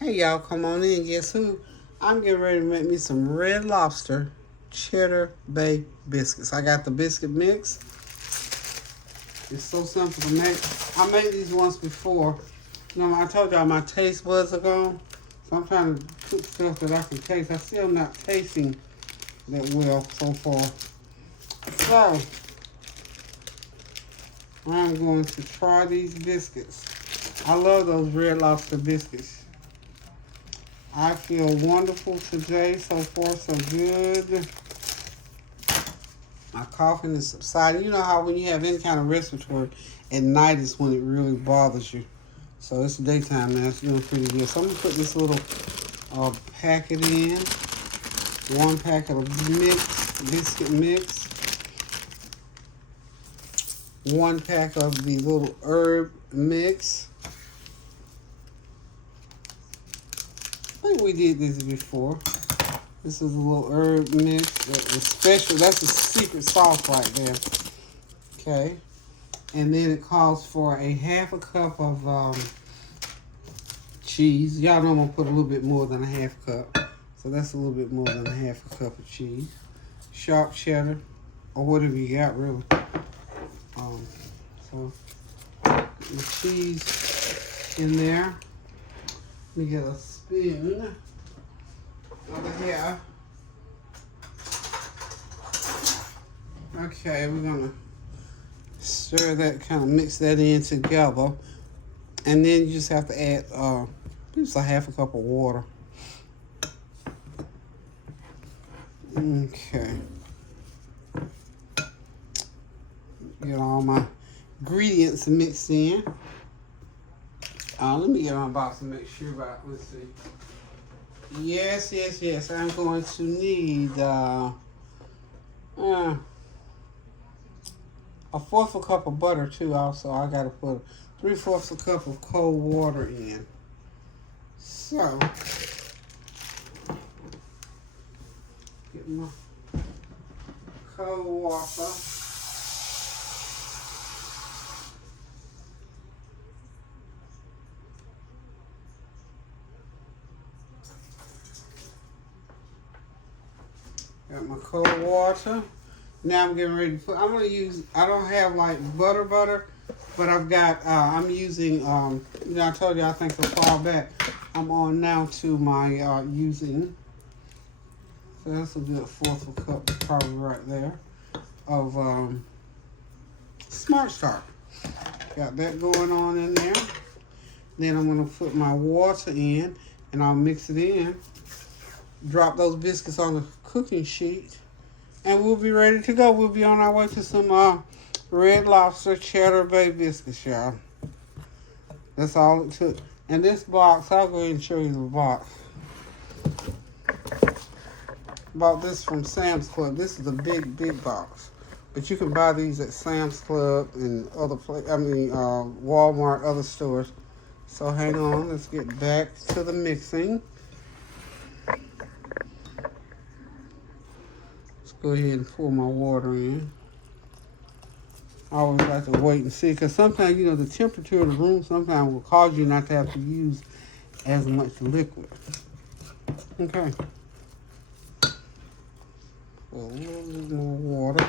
Hey y'all, come on in. Guess who? I'm getting ready to make me some Red Lobster Cheddar Bay biscuits. I got the biscuit mix. It's so simple to make. I made these once before. You know, I told y'all my taste buds are gone. So I'm trying to cook stuff that I can taste. I'm still not tasting that well so far. So, I'm going to try these biscuits. I love those Red Lobster biscuits. I feel wonderful today. So far, so good. My coughing is subsiding. You know how when you have any kind of respiratory, at night is when it really bothers you. So it's daytime now. It's doing pretty good. So I'm going to put this little packet in. 1 packet of biscuit mix. 1 pack of the little herb mix. I think we did this before. This is a little herb mix. It's special. That's a secret sauce right there. Okay. And then it calls for a 1/2 cup of cheese. Y'all know I'm going to put a little bit more than a 1/2 cup. So that's a little bit more than a 1/2 cup of cheese. Sharp cheddar. Or whatever you got, really. So, the cheese in there. Let me get a spoon over here. Okay, we're gonna stir that, kind of mix that in together. And then you just have to add just a 1/2 cup of water. Okay. Get all my ingredients mixed in. Let me get my box and make sure about, let's see. Yes. I'm going to need a 1/4 cup of butter too. Also, I got to put 3/4 cup of cold water in. So, get my cold water. Got my cold water. Now I'm getting ready to put, I'm going to use, I don't have like butter, but I've got, I'm using, you know, I told you I think a while back, I'm on now to my using, so that's a good 1/4 cup probably right there, of Smart Start. Got that going on in there. Then I'm going to put my water in and I'll mix it in. Drop those biscuits on the cooking sheet, and we'll be ready to go. We'll be on our way to some Red Lobster Cheddar Bay biscuits, y'all. That's all it took. And this box, I'll go ahead and show you the box. Bought this from Sam's Club. This is a big box, but you can buy these at Sam's Club and other places. I mean, Walmart, other stores. So hang on, let's get back to the mixing. Go ahead and pour my water in. I always like to wait and see, because sometimes, you know, the temperature of the room sometimes will cause you not to have to use as much liquid. Okay. A little bit more water.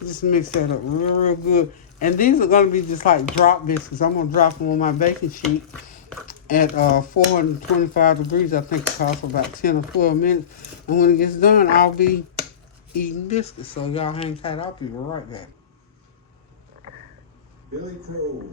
Just mix that up real good. And these are going to be just like drop biscuits. I'm going to drop them on my baking sheet at 425 degrees. I think it calls for about 10 or 12 minutes. And when it gets done, I'll be eating biscuits. So y'all hang tight. I'll be right back. Billy Crow.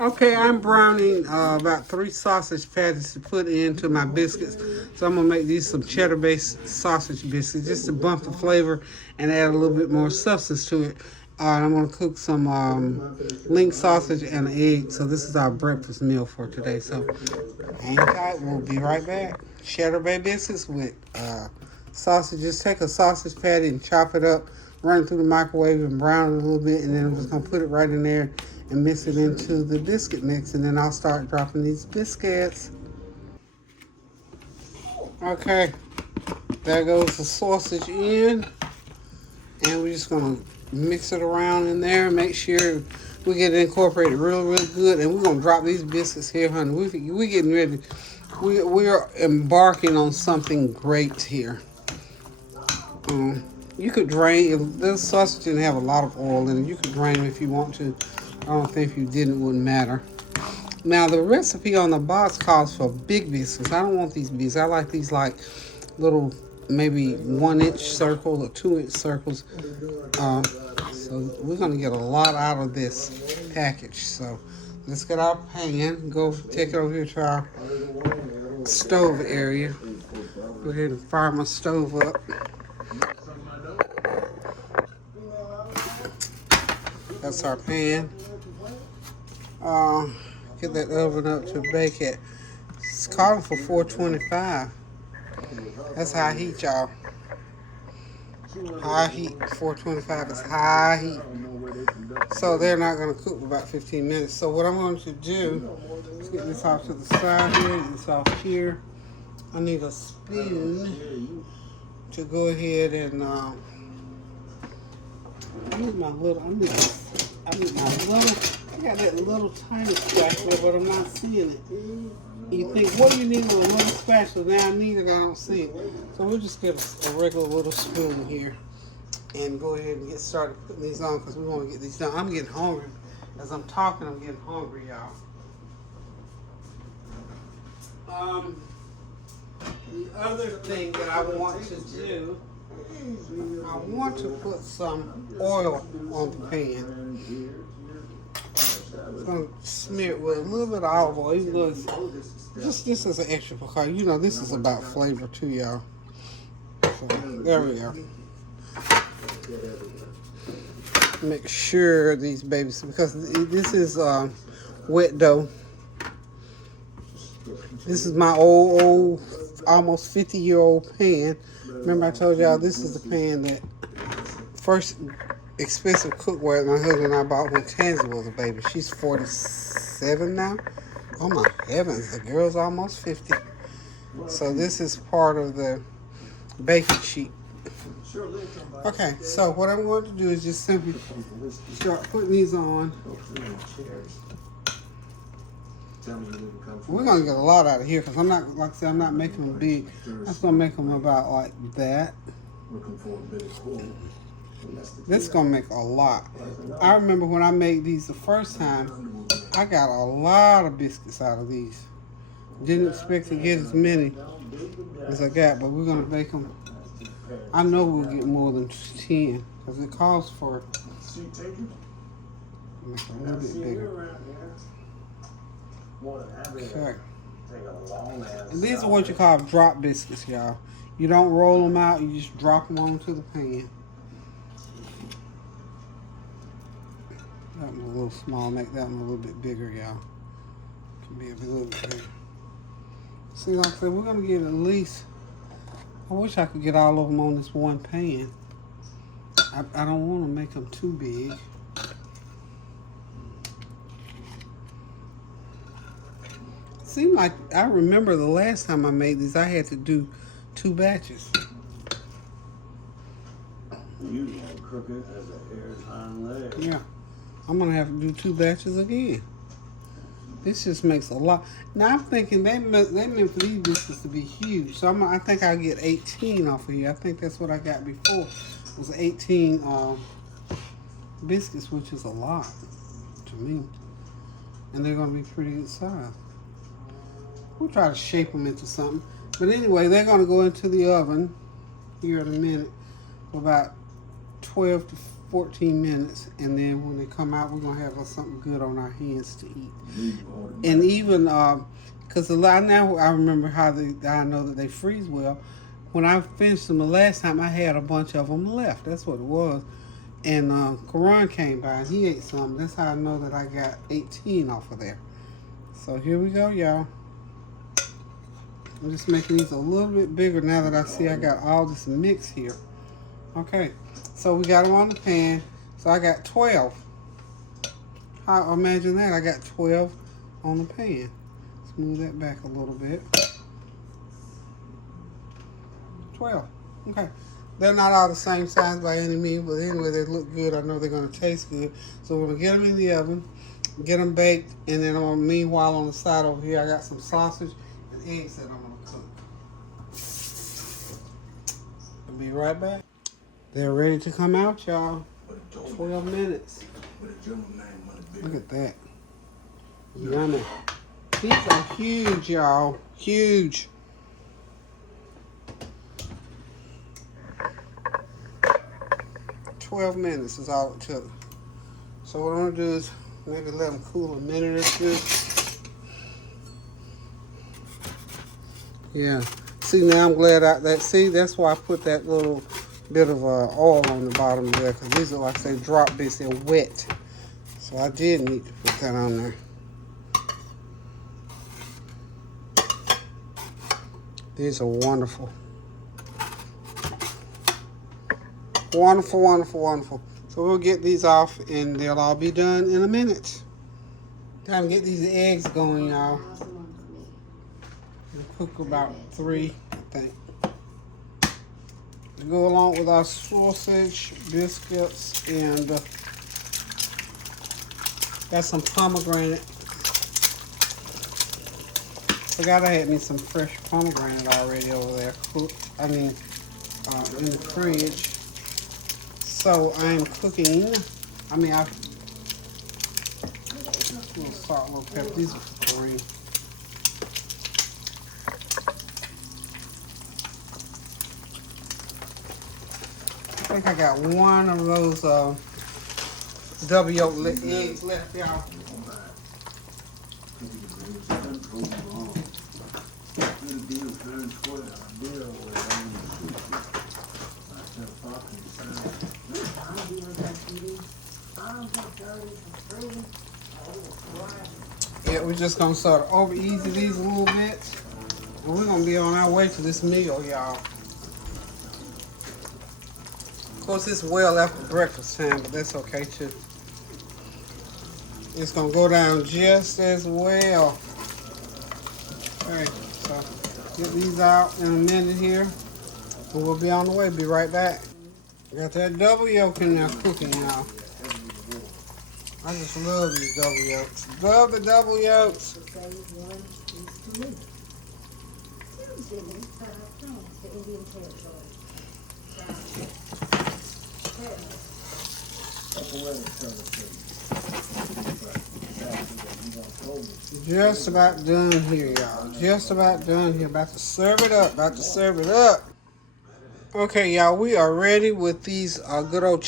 Okay, I'm browning about 3 sausage patties to put into my biscuits. So I'm going to make these some cheddar-based sausage biscuits just to bump the flavor and add a little bit more substance to it. I'm going to cook some link sausage and an egg. So this is our breakfast meal for today. So hang tight. We'll be right back. Cheddar Bay biscuits with sausages. Take a sausage patty and chop it up. Run it through the microwave and brown it a little bit. And then I'm just going to put it right in there and mix it into the biscuit mix. And then I'll start dropping these biscuits. Okay. There goes the sausage in. And we're just going to mix it around in there. Make sure We get it incorporated really good, and we're gonna drop these biscuits here, honey. We getting ready. We are embarking on something great here. You could drain, if this sausage didn't have a lot of oil in it, you could drain them if you want to. I don't think if you didn't, it wouldn't matter. Now, the recipe on the box calls for big biscuits. I don't want these biscuits. I like these like little, maybe 1-inch circles or 2-inch circles. So we're going to get a lot out of this package. So let's get our pan, go take it over here to our stove area. Go ahead and fire my stove up. That's our pan. Get that oven up to bake it. It's calling for 425. That's high heat, y'all. High heat. 425 is high heat. So they're not going to cook for about 15 minutes. So what I'm going to do is get this off to the side here. Get this off here. I need a spoon to go ahead and I need my little. I got that little tiny spatula, but I'm not seeing it. You think, what do you need with a little spatula? Now I need it, I don't see it. So we'll just get a regular little spoon here and go ahead and get started putting these on because we want to get these done. I'm getting hungry. As I'm talking, I'm getting hungry, y'all. The other thing that I want to do, I want to put some oil on the pan. I'm going to smear it with a little bit of olive oil. Even though it's this is an extra because you know this is about flavor too, y'all. So there we go. Make sure these babies, because this is wet dough. This is my old almost 50-year-old pan. Remember I told y'all this is the pan that first expensive cookware my husband and I bought when Tansy was a baby. She's 47 now. Oh my heavens, the girl's almost 50. So this is part of the baking sheet. Okay, so what I'm going to do is just simply start putting these on. We're going to get a lot out of here because I'm not, like I said, I'm not making them big. I'm just going to make them about like that. This is going to make a lot. I remember when I made these the first time, I got a lot of biscuits out of these. Didn't expect to get as many as I got, but we're going to bake them. I know we'll get more than 10 because it calls for make it a little bit bigger. Okay. And these are what you call drop biscuits, y'all. You don't roll them out, you just drop them onto the pan. That one's a little small, make that one a little bit bigger, y'all. Can be a little bit bigger. See, like I said, we're going to get at least, I wish I could get all of them on this one pan. I don't want to make them too big. Seemed like I remember the last time I made these, I had to do 2 batches. You gonna cook it as a hair's hind leg. Yeah, I'm gonna have to do 2 batches again. This just makes a lot. Now I'm thinking they meant for these biscuits to be huge, so I think I'll get 18 off of here. I think that's what I got before. It was 18 biscuits, which is a lot to me, and they're gonna be pretty good size. We'll try to shape them into something. But anyway, they're going to go into the oven here in a minute for about 12 to 14 minutes. And then when they come out, we're going to have something good on our hands to eat. And even, because now I remember how I know that they freeze well. When I finished them the last time, I had a bunch of them left. That's what it was. And Karan came by and he ate some. That's how I know that I got 18 off of there. So here we go, y'all. I'm just making these a little bit bigger now that I see I got all this mix here. Okay, so we got them on the pan. So I got 12. Imagine that, I got 12 on the pan. Let's move that back a little bit. 12, okay. They're not all the same size by any means, but anyway, they look good. I know they're going to taste good. So we're going to get them in the oven, get them baked, and then meanwhile on the side over here, I got some sausage and eggs that I'm going to cook. I'll be right back. They're ready to come out, y'all. 12 minutes. Look at that. Yummy. These are huge, y'all. Huge. $12 minutes is all it took. So what I'm gonna do is maybe let them cool a minute or two. Yeah. See, now I'm glad that's why I put that little bit of oil on the bottom there, because these are, like I say, drop bits. They're wet. So I did need to put that on there. These are wonderful. Wonderful, wonderful, wonderful. So we'll get these off and they'll all be done in a minute. Time to get these eggs going, y'all. We'll cook about 3, I think. To go along with our sausage biscuits, and got some pomegranate. Forgot I had me some fresh pomegranate already over there cooked. In the fridge. So I'm cooking. A little salt, a little pepper. These are green. I think I got one of those double yolk eggs left, y'all. Yeah, we're just gonna sort of over easy these a little bit, and we're gonna be on our way to this meal, y'all. Of course, it's well after breakfast time, but that's okay too. It's gonna go down just as well. Okay, so get these out in a minute here, and we'll be on the way. Be right back. Got that double yolk in there cooking, y'all. I just love these double yolks. Love the double yolks. Just about done here, y'all. Just about done here. About to serve it up. About to serve it up. Okay, y'all, we are ready with these good old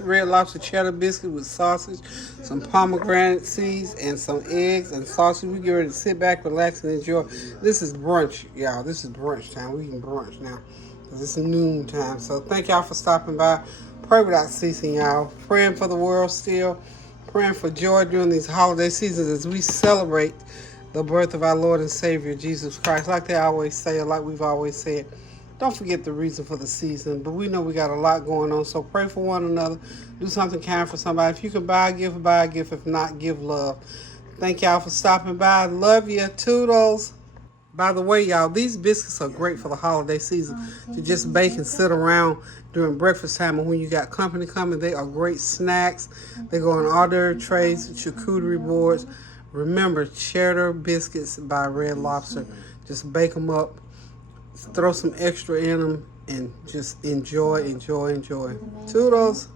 Red Lobster Cheddar Biscuit with sausage, some pomegranate seeds, and some eggs and sausage. We get ready to sit back, relax, and enjoy. This is brunch, y'all. This is brunch time. We eating brunch now because it's noon time. So thank y'all for stopping by. Pray without ceasing, y'all. Praying for the world still. Praying for joy during these holiday seasons as we celebrate the birth of our Lord and Savior, Jesus Christ. Like they always say, or like we've always said, don't forget the reason for the season. But we know we got a lot going on, so pray for one another. Do something kind for somebody. If you can buy a gift, buy a gift. If not, give love. Thank y'all for stopping by. Love you. Toodles. By the way, y'all, these biscuits are great for the holiday season to just bake and sit around during breakfast time. And when you got company coming, they are great snacks. They go on hors d'oeuvre trays, charcuterie boards. Remember, Cheddar Biscuits by Red Lobster. Just bake them up. Throw some extra in them and just enjoy, enjoy, enjoy. Toodles.